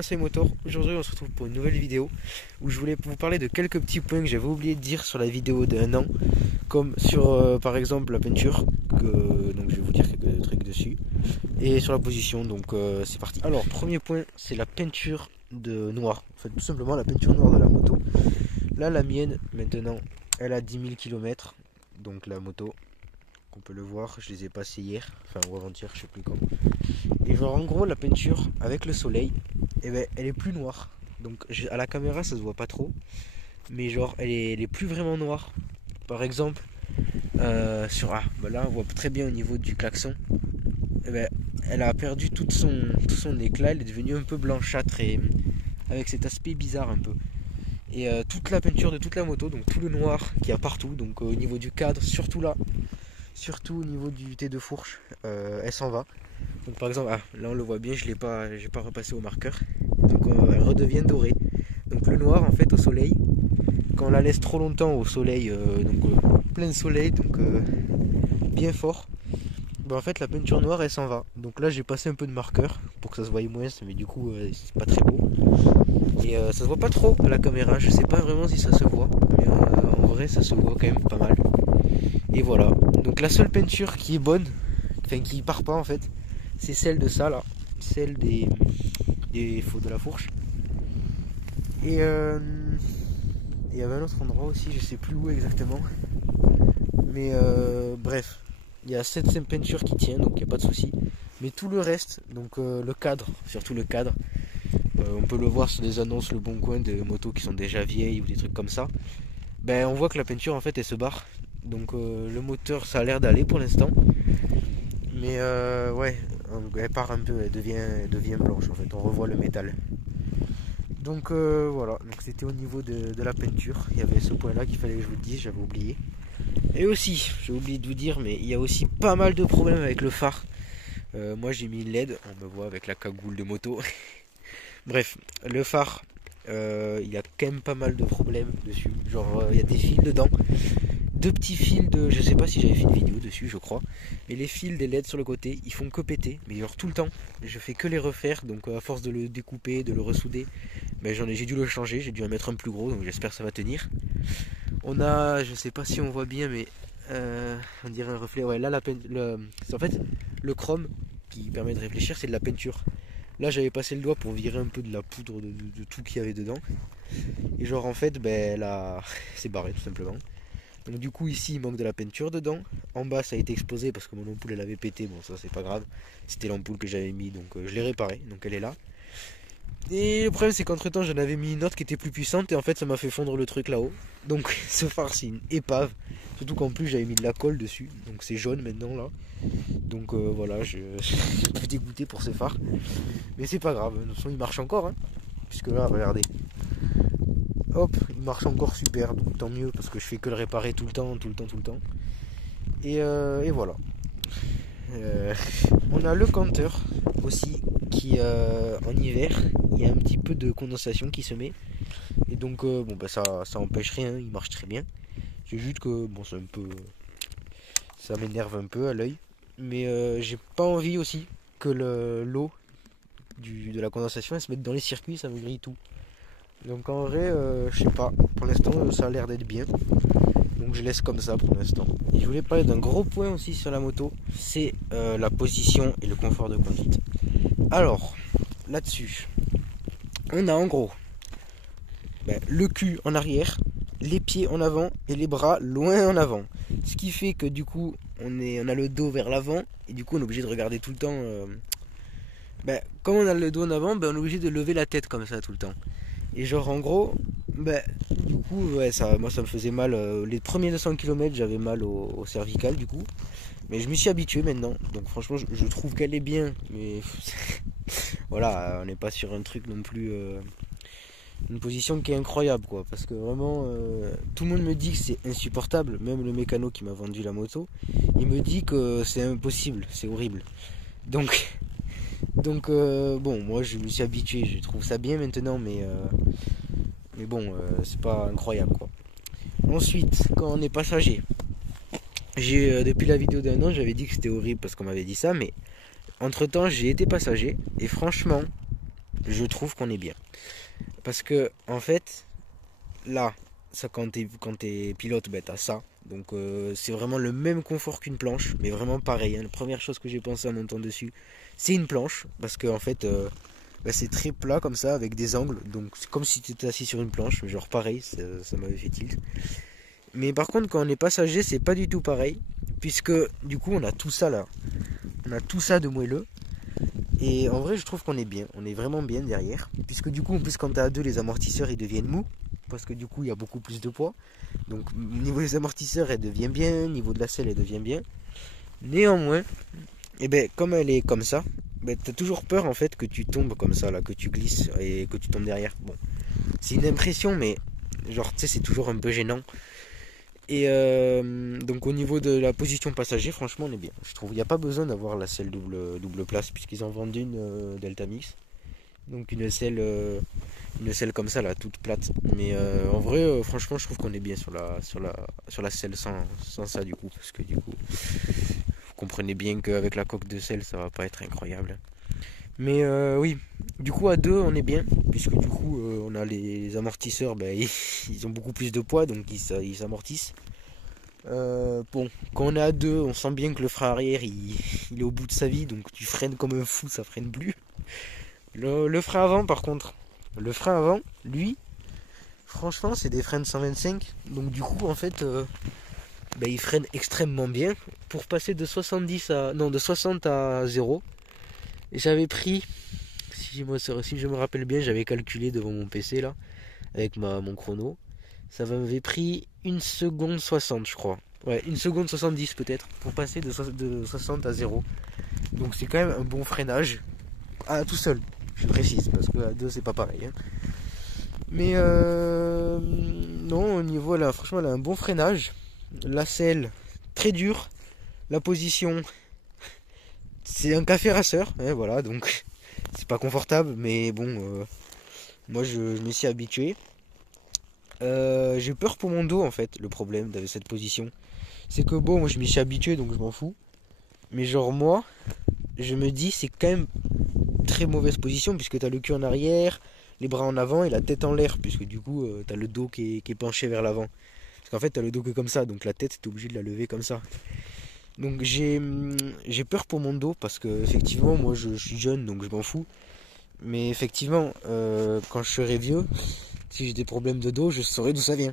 Masai Motor. Aujourd'hui on se retrouve pour une nouvelle vidéo où je voulais vous parler de quelques petits points que j'avais oublié de dire sur la vidéo d'un an, comme sur par exemple la peinture, donc je vais vous dire quelques trucs dessus, et sur la position, donc c'est parti. Alors premier point, c'est la peinture de noir, en fait tout simplement la peinture noire de la moto. Là la mienne maintenant elle a 10 000 km, donc la moto, on peut le voir, je les ai passés hier, enfin ou avant-hier, je sais plus quand. Et genre en gros la peinture avec le soleil, eh ben, elle est plus noire. Donc à la caméra ça se voit pas trop, mais genre elle est plus vraiment noire. Par exemple là on voit très bien au niveau du klaxon. Eh ben, elle a perdu tout son éclat, elle est devenue un peu blanchâtre et avec cet aspect bizarre un peu. Et toute la peinture de toute la moto, donc tout le noir qu'il y a partout, donc au niveau du cadre, surtout là, surtout au niveau du T de fourche, elle s'en va. Donc par exemple, là on le voit bien, j'ai pas repassé au marqueur. Donc elle redevient dorée. Donc le noir en fait au soleil, quand on la laisse trop longtemps au soleil, plein soleil, donc bien fort, ben en fait la peinture noire elle s'en va. Donc là j'ai passé un peu de marqueur pour que ça se voie moins, mais du coup c'est pas très beau. Et ça se voit pas trop à la caméra, je sais pas vraiment si ça se voit, mais en vrai ça se voit quand même pas mal. Et voilà, donc la seule peinture qui est bonne, enfin qui part pas en fait, c'est celle de ça là, celle des faux de la fourche. Et il y avait un autre endroit aussi, je sais plus où exactement. Mais bref, il y a cette peinture qui tient, donc il n'y a pas de souci. Mais tout le reste, donc le cadre, surtout le cadre, on peut le voir sur des annonces Le Bon Coin de motos qui sont déjà vieilles ou des trucs comme ça. Ben on voit que la peinture en fait elle se barre. Donc le moteur ça a l'air d'aller pour l'instant. Mais ouais, elle part un peu, elle devient blanche en fait, on revoit le métal. Donc voilà, donc c'était au niveau de la peinture. Il y avait ce point là qu'il fallait que je vous le dise, j'avais oublié. Et aussi, j'ai oublié de vous dire, mais il y a aussi pas mal de problèmes avec le phare. Moi j'ai mis une LED, on me voit avec la cagoule de moto. Bref, le phare, il y a quand même pas mal de problèmes dessus. Genre il y a des fils dedans. Deux petits fils de... Je sais pas si j'avais fait une vidéo dessus, je crois. Mais les fils des LED sur le côté, ils font que péter. Mais genre tout le temps. Je fais que les refaire. Donc à force de le découper, de le ressouder, ben, j'ai dû le changer. J'ai dû en mettre un plus gros. Donc j'espère que ça va tenir. On a... Je sais pas si on voit bien, mais... on dirait un reflet. Ouais, là, en fait, le chrome qui permet de réfléchir, c'est de la peinture. Là, j'avais passé le doigt pour virer un peu de la poudre de tout qu'il y avait dedans. Et genre en fait, ben là... c'est barré tout simplement. Donc du coup ici il manque de la peinture dedans. En bas ça a été explosé parce que mon ampoule elle avait pété. Bon ça c'est pas grave. C'était l'ampoule que j'avais mis, donc je l'ai réparée. Donc elle est là. Et le problème c'est qu'entre temps j'en avais mis une autre qui était plus puissante. Et en fait ça m'a fait fondre le truc là-haut. Donc ce phare c'est une épave. Surtout qu'en plus j'avais mis de la colle dessus. Donc c'est jaune maintenant là. Donc voilà, je suis un peu dégoûté pour ce phare. Mais c'est pas grave. De toute façon il marche encore hein. Puisque là regardez, hop, il marche encore super, donc tant mieux parce que je fais que le réparer tout le temps. Et voilà. On a le compteur aussi qui en hiver, il y a un petit peu de condensation qui se met. Et donc bon bah ça empêche rien, il marche très bien. C'est juste que bon c'est un peu. Ça m'énerve un peu à l'œil. Mais j'ai pas envie aussi que l'eau de la condensation elle se mette dans les circuits, ça me grille tout. Donc en vrai, je sais pas, pour l'instant ça a l'air d'être bien. Donc je laisse comme ça pour l'instant. Et je voulais parler d'un gros point aussi sur la moto, c'est la position et le confort de conduite. Alors, là-dessus, on a en gros le cul en arrière, les pieds en avant et les bras loin en avant. Ce qui fait que du coup, on a le dos vers l'avant et du coup on est obligé de regarder tout le temps. Comme on a le dos en avant, on est obligé de lever la tête comme ça tout le temps. Et genre en gros, du coup, ouais, moi ça me faisait mal. Les premiers 200 km, j'avais mal au cervical du coup. Mais je m'y suis habitué maintenant. Donc franchement, je trouve qu'elle est bien. Mais voilà, on n'est pas sur un truc non plus. Une position qui est incroyable quoi. Parce que vraiment, tout le monde me dit que c'est insupportable. Même le mécano qui m'a vendu la moto, il me dit que c'est impossible, c'est horrible. Donc bon, moi je me suis habitué, je trouve ça bien maintenant, mais bon, c'est pas incroyable quoi. Ensuite, quand on est passager, depuis la vidéo d'un an, j'avais dit que c'était horrible parce qu'on m'avait dit ça, mais entre temps j'ai été passager et franchement, je trouve qu'on est bien. Parce que en fait, là, ça quand t'es pilote, ben t'as ça. Donc c'est vraiment le même confort qu'une planche, mais vraiment pareil, hein. La première chose que j'ai pensé en montant dessus, c'est une planche, parce que en fait, ben, c'est très plat comme ça, avec des angles, donc c'est comme si tu étais assis sur une planche, genre pareil, ça m'avait fait tilt. Mais par contre, quand on est passager, c'est pas du tout pareil, puisque du coup, on a tout ça là, on a tout ça de moelleux. Et en vrai, je trouve qu'on est bien, on est vraiment bien derrière, puisque du coup, en plus, quand t'es à deux, les amortisseurs ils deviennent mous, parce que du coup, il y a beaucoup plus de poids. Donc, au niveau des amortisseurs, elle devient bien, au niveau de la selle, elle devient bien. Néanmoins, et ben, comme elle est comme ça, ben, t'as toujours peur en fait que tu tombes comme ça, là, que tu glisses et que tu tombes derrière. Bon, c'est une impression, mais genre, tu sais, c'est toujours un peu gênant. Et donc au niveau de la position passager, franchement on est bien. Je trouve il n'y a pas besoin d'avoir la selle double place puisqu'ils en vendent une Delta Mix. Donc une selle comme ça là, toute plate. Mais en vrai, franchement je trouve qu'on est bien sur la selle sans ça du coup. Parce que du coup, vous comprenez bien qu'avec la coque de selle ça va pas être incroyable. Mais oui, du coup à deux on est bien, puisque du coup on a les amortisseurs, ben, ils ont beaucoup plus de poids, donc ils s'amortissent. Bon, quand on est à deux, on sent bien que le frein arrière il est au bout de sa vie, donc tu freines comme un fou, ça freine plus. Le frein avant par contre, le frein avant, lui, franchement c'est des freins de 125, donc du coup en fait ben, il freine extrêmement bien pour passer de 70 à non de 60 à 0. Et j'avais pris, si je me rappelle bien, j'avais calculé devant mon PC là, avec mon chrono. Ça m'avait pris 1 seconde 60 je crois. Ouais, 1 seconde 70 peut-être, pour passer de 60 à 0. Donc c'est quand même un bon freinage. Ah, tout seul, je précise, parce que à deux c'est pas pareil. Hein. Mais non, au niveau là, franchement, elle a un bon freinage. La selle, très dure. La position, c'est un café racer, hein, voilà, donc c'est pas confortable, mais bon, moi je me suis habitué. J'ai peur pour mon dos en fait, le problème de cette position. C'est que bon, moi je m'y suis habitué donc je m'en fous. Mais genre moi, je me dis c'est quand même très mauvaise position puisque t'as le cul en arrière, les bras en avant et la tête en l'air, puisque du coup t'as le dos qui est penché vers l'avant. Parce qu'en fait t'as le dos que comme ça, donc la tête t'es obligé de la lever comme ça. Donc j'ai peur pour mon dos parce que effectivement moi je suis jeune donc je m'en fous. Mais effectivement quand je serai vieux, si j'ai des problèmes de dos, je saurai d'où ça vient.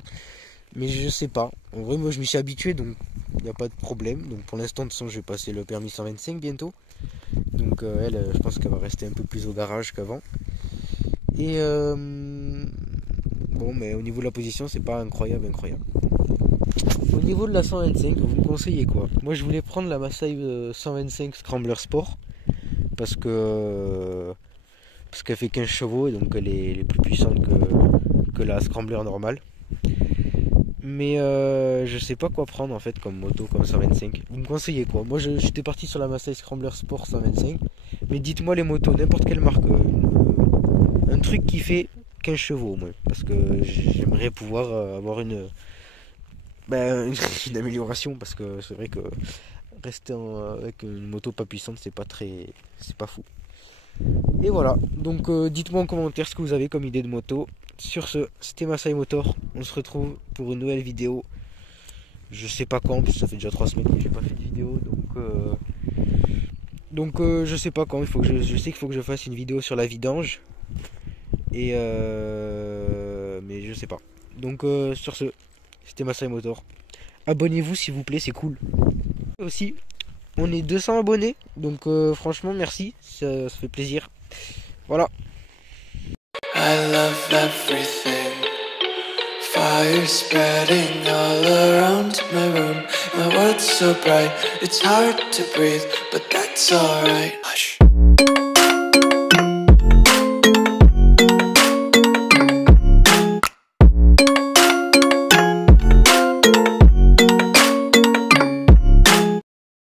Mais je sais pas. En vrai moi je m'y suis habitué donc il n'y a pas de problème. Donc pour l'instant de toute façon je vais passer le permis 125 bientôt. Donc elle je pense qu'elle va rester un peu plus au garage qu'avant. Et bon mais au niveau de la position c'est pas incroyable. Au niveau de la 125, vous me conseillez quoi? Moi je voulais prendre la Masai 125 Scrambler Sport parce qu'elle fait 15 chevaux et donc elle est plus puissante que la Scrambler normale. Mais je sais pas quoi prendre en fait comme moto comme 125. Vous me conseillez quoi? Moi j'étais parti sur la Masai Scrambler Sport 125. Mais dites-moi les motos, n'importe quelle marque. Un truc qui fait 15 chevaux au moins. Parce que j'aimerais pouvoir avoir une amélioration parce que c'est vrai que rester avec une moto pas puissante c'est pas fou. Et voilà, donc dites-moi en commentaire ce que vous avez comme idée de moto. Sur ce, c'était Masai Motor, on se retrouve pour une nouvelle vidéo. Je sais pas quand, parce que ça fait déjà 3 semaines que j'ai pas fait de vidéo, donc je sais pas quand, je sais qu'il faut que je fasse une vidéo sur la vidange. Et mais je sais pas. Donc sur ce, c'était Masai Motor. Abonnez-vous s'il vous plaît, c'est cool. Aussi, on est 200 abonnés, donc franchement merci, ça fait plaisir. Voilà. I love everything. Fire spreading all around my room. My world's so bright, it's hard to breathe, but that's alright. Hush.